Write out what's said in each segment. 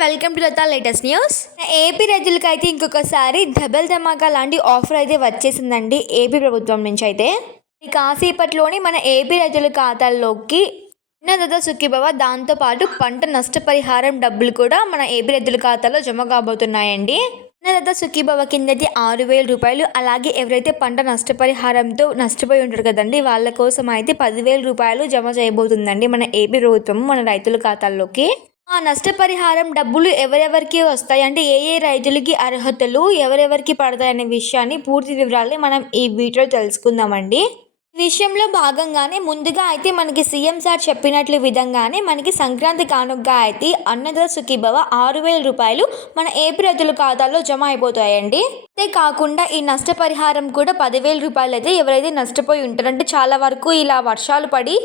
Welcome to Latha latest news. AP రైతులకి అయితే ఇంకొకసారి డబల్ ధమాకా లాంటి ఆఫర్ అయితే వచ్చేసిందండి ఏపీ ప్రభుత్వం నుంచి. అయితే కాసేపట్లోని మన ఏపీ రైతుల ఖాతాల్లోకి అన్నదాత సుఖీభవ దాంతోపాటు పంట నష్టపరిహారం డబ్బులు కూడా మన ఏపీ రైతుల ఖాతాలో జమ కాబోతున్నాయండి. అన్నదాత సుఖీభవ కిందటి 6,000 రూపాయలు, అలాగే ఎవరైతే పంట నష్టపరిహారంతో నష్టపోయి ఉంటారు కదండి వాళ్ళ కోసం అయితే 10,000 రూపాయలు జమ చేయబోతుందండి మన ఏపీ ప్రభుత్వం మన రైతుల ఖాతాల్లోకి. ఆ నష్టపరిహారం డబ్బులు ఎవరెవరికి వస్తాయి అంటే ఏ ఏ రైతులకి అర్హతలు ఎవరెవరికి పడతాయనే విషయాన్ని పూర్తి వివరాలని మనం ఈ వీడియోలో తెలుసుకుందామండి. ఈ విషయంలో భాగంగానే ముందుగా అయితే మనకి సీఎం సార్ చెప్పినట్లు విధంగానే మనకి సంక్రాంతి కానుకగా అయితే అన్నదాత సుఖీభవ 6,000 రూపాయలు మన ఏపీ రైతుల ఖాతాలో జమ అయిపోతాయండి. అంతేకాకుండా ఈ నష్టపరిహారం కూడా 10,000 రూపాయలు అయితే ఎవరైతే నష్టపోయి ఉంటారంటే చాలా వరకు ఇలా వర్షాలు పడి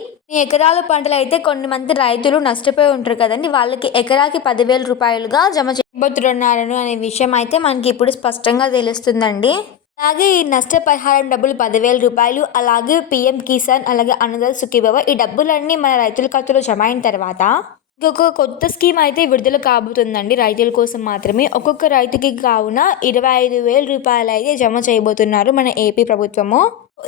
ఎకరాల పంటలు అయితే కొన్ని మంది రైతులు నష్టపోయి ఉంటారు కదండి, వాళ్ళకి ఎకరాకి 10,000 రూపాయలుగా జమ చేయబోతున్నారు అనే విషయం అయితే మనకి ఇప్పుడు స్పష్టంగా తెలుస్తుందండి. అలాగే ఈ నష్టపరిహారం డబ్బులు 10,000 రూపాయలు, అలాగే పీఎం కిసాన్, అలాగే అన్నదాత సుఖీభవ ఈ డబ్బులన్నీ మన రైతుల ఖాతాలో జమ అయిన తర్వాత ఇంకొక కొత్త స్కీమ్ అయితే విడుదల కాబోతుందండి రైతుల కోసం మాత్రమే. ఒక్కొక్క రైతుకి కావున 25,000 రూపాయలు అయితే జమ చేయబోతున్నారు మన ఏపీ ప్రభుత్వము.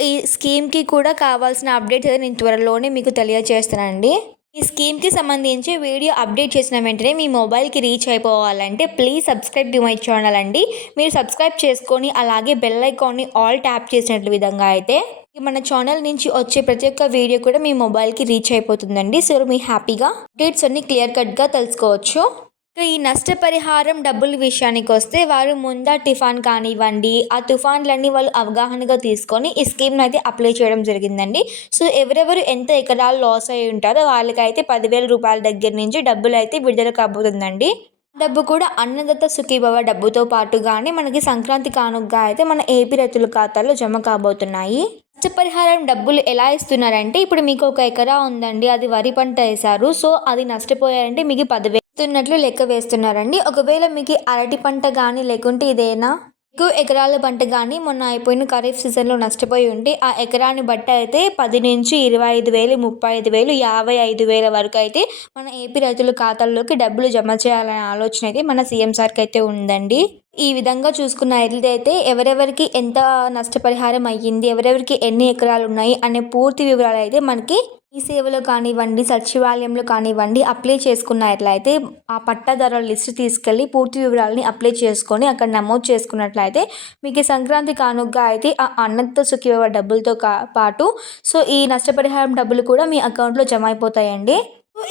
ఈ స్కీమ్కి కూడా కావాల్సిన అప్డేట్స్ అయితే నేను త్వరలోనే మీకు తెలియజేస్తానండి. ఈ స్కీమ్కి సంబంధించి వీడియో అప్డేట్ చేసిన వెంటనే మీ మొబైల్కి రీచ్ అయిపోవాలంటే please subscribe to my channel అండి. మీరు సబ్స్క్రైబ్ చేసుకొని అలాగే బెల్ ఐకాన్ని ఆల్ ట్యాప్ చేసినట్లు విధంగా అయితే మన ఛానల్ నుంచి వచ్చే ప్రతి ఒక్క వీడియో కూడా మీ మొబైల్కి రీచ్ అయిపోతుందండి. సో మీ హ్యాపీగా అప్డేట్స్ అన్ని క్లియర్ కట్గా తెలుసుకోవచ్చు. ఈ నష్టపరిహారం డబ్బుల విషయానికి వస్తే వారు ముందా తుఫాన్ కానివ్వండి, ఆ తుఫాన్లన్నీ వాళ్ళు అవగాహనగా తీసుకొని ఈ స్కీమ్ని అయితే అప్లై చేయడం జరిగిందండి. సో ఎవరెవరు ఎంత ఎకరాలు లాస్ అయి ఉంటారో వాళ్ళకైతే 10,000 రూపాయల దగ్గర నుంచి డబ్బులు అయితే విడుదల కాబోతుందండి. డబ్బు కూడా అన్నదాత సుఖీభవ డబ్బుతో పాటుగానే మనకి సంక్రాంతి కానుకగా అయితే మన ఏపీ రైతుల ఖాతాలో జమ కాబోతున్నాయి. నష్టపరిహారం డబ్బులు ఎలా ఇస్తున్నారంటే ఇప్పుడు మీకు ఒక ఎకరా ఉందండి, అది వరి పంట వేశారు. సో అది నష్టపోయారంటే మీకు 10,000 ఇస్తున్నట్లు లెక్క వేస్తున్నారండి. ఒకవేళ మీకు అరటి పంట కానీ లేకుంటే ఇదేనా ఎక్కువ ఎకరాల పంట కానీ మొన్న అయిపోయిన ఖరీఫ్ సీజన్లో నష్టపోయి ఉంటే ఆ ఎకరాన్ని బట్టి అయితే 10 నుంచి 25,000, 35,000, 55,000 వరకు అయితే మన ఏపీ రైతుల ఖాతాల్లోకి డబ్బులు జమ చేయాలనే ఆలోచన అయితే మన సీఎం సార్కి అయితే ఉందండి. ఈ విధంగా చూసుకున్నట్లయితే ఎవరెవరికి ఎంత నష్టపరిహారం అయ్యింది, ఎవరెవరికి ఎన్ని ఎకరాలు ఉన్నాయి అనే పూర్తి వివరాలు అయితే మనకి ఈ సేవలో కానివ్వండి, సచివాలయంలో కానివ్వండి అప్లై చేసుకున్నట్లయితే ఆ పట్టాదారుల లిస్ట్ తీసుకెళ్ళి పూర్తి వివరాలని అప్లై చేసుకొని అక్కడ నమోదు చేసుకున్నట్లయితే మీకు సంక్రాంతి కానుకగా అయితే ఆ అన్నదాత సుఖీభవ డబ్బులతో పాటు సో ఈ నష్టపరిహారం డబ్బులు కూడా మీ అకౌంట్లో జమ అయిపోతాయండి.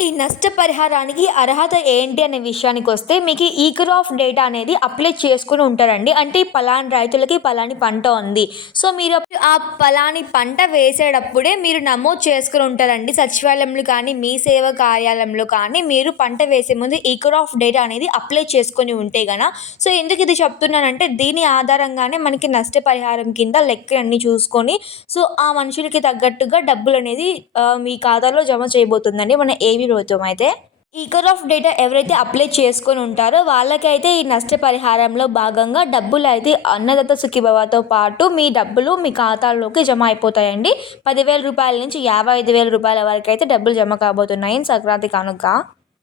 ఈ నష్టపరిహారానికి అర్హత ఏంటి అనే విషయానికి వస్తే మీకు ఈ క్రాప్ డేటా అనేది అప్లై చేసుకుని ఉంటారండి. అంటే పలాని రైతులకి పలాని పంట ఉంది, సో మీరు ఆ పలాని పంట వేసేటప్పుడే మీరు నమోదు చేసుకుని ఉంటారండి సచివాలయంలో కానీ మీ సేవా కార్యాలయంలో కానీ. మీరు పంట వేసే ముందు ఈ క్రాప్ డేటా అనేది అప్లై చేసుకొని ఉంటే గన సో ఎందుకు ఇది చెప్తున్నానంటే దీని ఆధారంగానే మనకి నష్టపరిహారం కింద లెక్క అన్ని చూసుకొని సో ఆ మనుషులకి తగ్గట్టుగా డబ్బులు అనేది మీ ఖాతాలో జమ చేయబోతుందండి మన ఏపీ ప్రభుత్వం అయితే. ఈ ఆఫ్ డేటా ఎవరైతే అప్లై చేసుకొని ఉంటారో వాళ్ళకైతే ఈ నష్టపరిహారంలో భాగంగా డబ్బులు అయితే అన్నదాత సుఖీభవతో పాటు మీ డబ్బులు మీ ఖాతాల్లోకి జమ అయిపోతాయండి. 10,000 రూపాయల నుంచి 55,000 రూపాయల వరకు అయితే డబ్బులు జమ కాబోతున్నాయి సంక్రాంతి కానుక.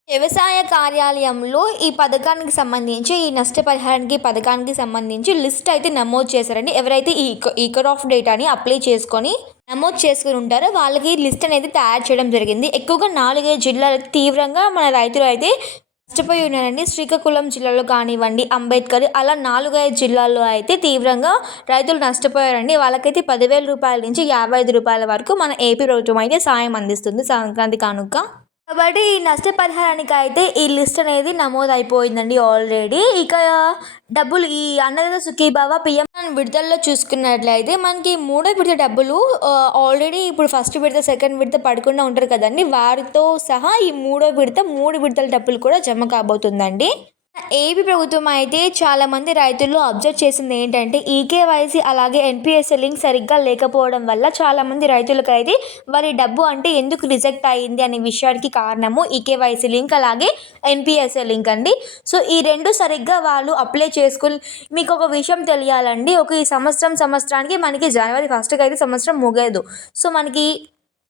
వ్యవసాయ కార్యాలయంలో ఈ పథకానికి సంబంధించి ఈ నష్టపరిహారానికి పథకానికి సంబంధించి లిస్ట్ అయితే నమోదు చేశారండి. ఎవరైతే ఈ ఆఫ్ డేటాని అప్లై చేసుకొని నమోదు చేసుకుని ఉంటారో వాళ్ళకి లిస్ట్ అనేది తయారు చేయడం జరిగింది. ఎక్కువగా 4-5 జిల్లాలకు తీవ్రంగా మన రైతులు అయితే నష్టపోయి ఉన్నారండి. శ్రీకాకుళం జిల్లాలో కానివ్వండి, అంబేద్కర్, అలా 4-5 జిల్లాల్లో అయితే తీవ్రంగా రైతులు నష్టపోయారండి. వాళ్ళకైతే 10,000 రూపాయల నుంచి 55 రూపాయల వరకు మన ఏపీ ప్రభుత్వం అయితే సాయం అందిస్తుంది సంక్రాంతి కానుక. కాబట్టి ఈ నష్టపరిహారానికి అయితే ఈ లిస్ట్ అనేది నమోదు అయిపోయిందండి ఆల్రెడీ. ఇక డబ్బులు ఈ అన్నదాత సుఖీభవ పిఎం విడతల్లో చూసుకున్నట్లయితే మనకి మూడో విడత డబ్బులు ఆల్రెడీ ఇప్పుడు ఫస్ట్ విడత సెకండ్ విడత పడకుండా ఉంటారు కదండి, వారితో సహా ఈ మూడో విడత 3 విడతల డబ్బులు కూడా జమ కాబోతుందండి. ఏపీ ప్రభుత్వం అయితే చాలామంది రైతులు అబ్జర్వ్ చేసింది ఏంటంటే ఈకేవైసీ అలాగే ఎన్పిఎస్ఏ లింక్ సరిగ్గా లేకపోవడం వల్ల చాలామంది రైతులకు అయితే వారి డబ్బు అంటే ఎందుకు రిజెక్ట్ అయ్యింది అనే విషయానికి కారణము ఈకేవైసీ లింక్ అలాగే ఎన్పిఎస్ఏ లింక్ అండి. సో ఈ రెండు సరిగ్గా వాళ్ళు అప్లై చేసుకుని మీకు ఒక విషయం తెలియాలండి, ఒక ఈ సంవత్సరానికి మనకి జనవరి 1కి అయితే సంవత్సరం ముగదు. సో మనకి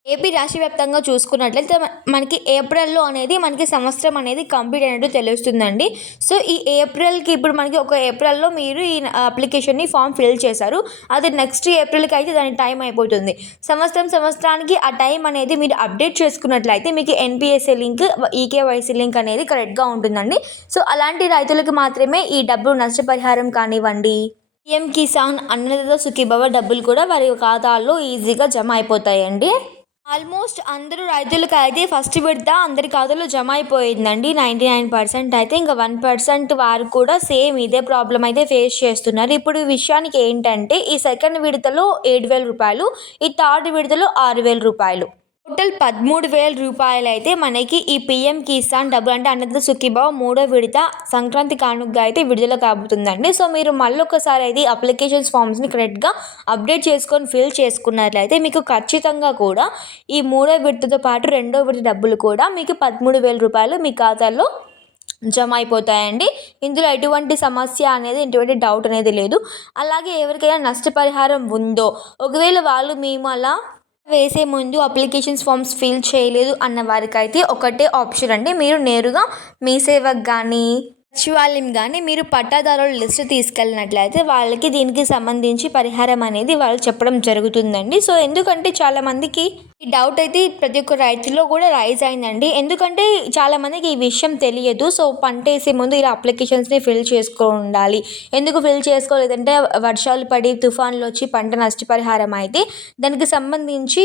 ఏపీ రాష్ట్ర వ్యాప్తంగా చూసుకున్నట్లయితే మనకి ఏప్రిల్‌లో అనేది మనకి సంవత్సరం అనేది కంప్లీట్ అయినట్టు తెలుస్తుందండి. సో, ఈ ఏప్రిల్‌కి ఇప్పుడు మనకి ఒక ఏప్రిల్‌లో మీరు ఈ అప్లికేషన్‌ని ఫార్మ్ ఫిల్ చేశారు. అది నెక్స్ట్ ఏప్రిల్‌కి అయితే దాని టైం అయిపోతుంది. సంవత్సరానికి ఆ టైం అనేది మీరు అప్డేట్ చేసుకున్నట్లయితే మీకు ఎన్‌పీఎస్‌ఏ లింక్, ఈకేవైసీ లింక్ అనేది కరెక్ట్‌గా ఉంటుందండి. సో, అలాంటి రైతులకు మాత్రమే ఈ డబ్బులు నష్టపరిహారం కానివ్వండి, పీఎం కిసాన్, అన్నదాత సుఖీభవ డబ్బులు కూడా వారి ఖాతాల్లో ఈజీగా జమ అయిపోతాయండి. ఆల్మోస్ట్ అందరూ రైతులకైతే ఫస్ట్ విడత అందరి ఖాతాలో జమ అయిపోయిందండి. 99% అయితే ఇంకా 1% వారు కూడా సేమ్ ఇదే ప్రాబ్లమ్ అయితే ఫేస్ చేస్తున్నారు. ఇప్పుడు ఈ విషయానికి ఏంటంటే ఈ సెకండ్ విడతలో రూ. 7,000, ఈ థర్డ్ విడతలో రూ. 6,000. టోటల్ రూ. 13,000 అయితే మనకి ఈ పీఎం కిసాన్ డబ్బులు అంటే అన్నదాత సుఖీభావ మూడో విడత సంక్రాంతి కానుకగా అయితే విడుదల కాబోతుందండి. సో, మీరు మళ్ళొకసారి అయితే అప్లికేషన్స్ ఫామ్స్ని కరెక్ట్గా అప్డేట్ చేసుకొని ఫిల్ చేసుకున్నట్లయితే మీకు ఖచ్చితంగా కూడా ఈ మూడో విడతతో పాటు రెండో విడత డబ్బులు కూడా మీకు రూ. 13,000 మీ ఖాతాల్లో జమ అయిపోతాయండి. ఇందులో ఎటువంటి సమస్య అనేది, ఎటువంటి డౌట్ అనేది లేదు. అలాగే ఎవరికైనా నష్టపరిహారం ఉందో, ఒకవేళ వాళ్ళు మేము అలా వేసే ముందు అప్లికేషన్స్ ఫామ్స్ ఫిల్ చేయలేదు అన్న వారికైతే ఒకటే ఆప్షన్ అండి. మీరు నేరుగా మీ సేవకు కానీ, సచివాలయం కానీ మీరు పట్టాదారుల లిస్ట్ తీసుకెళ్ళినట్లయితే వాళ్ళకి దీనికి సంబంధించి పరిహారం అనేది వాళ్ళు చెప్పడం జరుగుతుందండి. సో, ఎందుకంటే చాలామందికి ఈ డౌట్ అయితే ప్రతి ఒక్క రైతులో కూడా రైజ్ అయిందండి. ఎందుకంటే చాలామందికి ఈ విషయం తెలియదు. సో, పంట వేసే ముందు ఇలా అప్లికేషన్స్ని ఫిల్ ఉండాలి. ఎందుకు ఫిల్ చేసుకోలేదంటే వర్షాలు పడి తుఫాన్లు వచ్చి పంట నష్టపరిహారం అయితే దానికి సంబంధించి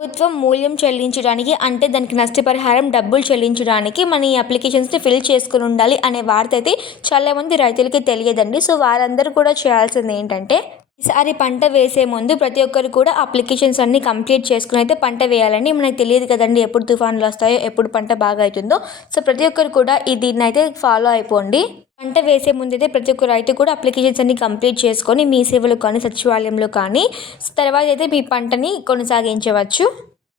ప్రభుత్వం మూల్యం చెల్లించడానికి, అంటే దానికి నష్టపరిహారం డబ్బులు చెల్లించడానికి మన ఈ అప్లికేషన్స్ని ఫిల్ చేసుకుని ఉండాలి అనే వార్త అయితే చాలామంది రైతులకి తెలియదండి. సో, వారందరూ కూడా చేయాల్సింది ఏంటంటే ఈసారి పంట వేసే ముందు ప్రతి ఒక్కరు కూడా అప్లికేషన్స్ అన్నీ కంప్లీట్ చేసుకుని అయితే పంట వేయాలండి. మనకు తెలియదు కదండి ఎప్పుడు తుఫాన్లు వస్తాయో, ఎప్పుడు పంట బాగా అవుతుందో. సో, ప్రతి ఒక్కరు కూడా దీన్ని అయితే ఫాలో అయిపోండి. పంట వేసే ముందైతే ప్రతి ఒక్క రైతు కూడా అప్లికేషన్స్ అన్ని కంప్లీట్ చేసుకొని మీ సేవలో కానీ, సచివాలయంలో కానీ తర్వాత అయితే మీ పంటని కొనసాగించవచ్చు.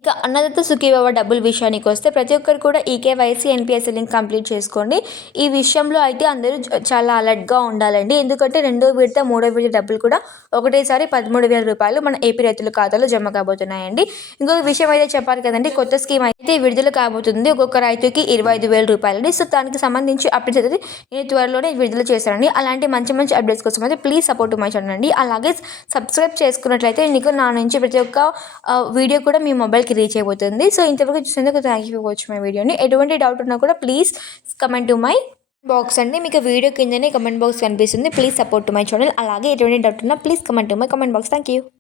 ఇక అన్నదాత సుఖీభవ డబ్బుల విషయానికి వస్తే ప్రతి ఒక్కరు కూడా ఈకేవైసీ, ఎన్‌పీఎస్‌ఏ లింక్ కంప్లీట్ చేసుకోండి. ఈ విషయంలో అయితే అందరూ చాలా అలర్ట్‌గా ఉండాలండి. ఎందుకంటే రెండో విడత, మూడో విడత డబ్బులు కూడా ఒకటేసారి రూ. 13,000 మన ఏపీ రైతుల ఖాతాలో జమ కాబోతున్నాయండి. ఇంకొక విషయం అయితే చెప్పాలి కదండి, కొత్త స్కీమ్ అయితే విడుదల కాబోతుంది. ఒక్కొక్క రైతుకి రూ. 25,000 సో, దానికి సంబంధించి అప్డేట్స్ అయితే నేను త్వరలోనే విడుదల చేశానండి. అలాంటి మంచి మంచి అప్డేట్స్ కోసం అయితే ప్లీజ్ సపోర్ట్ మై ఛానల్ అండి. అలాగే సబ్స్క్రైబ్ చేసుకున్నట్లయితే మీకు నా నుంచి ప్రతి ఒక్క వీడియో కూడా మీ మొబైల్కి రీచ్ అయిపోతుంది. సో, ఇంతవరకు చూసేందుకు thank you for watching my వీడియోని. ఎటువంటి డౌట్ ఉన్నా కూడా please comment to my box అండి. మీకు వీడియో కిందనే కమెంట్ బాక్స్ కనిపిస్తుంది. Please support to my channel. అలాగే ఎటువంటి డౌట్ ఉన్నా please comment to my comment box. Thank you.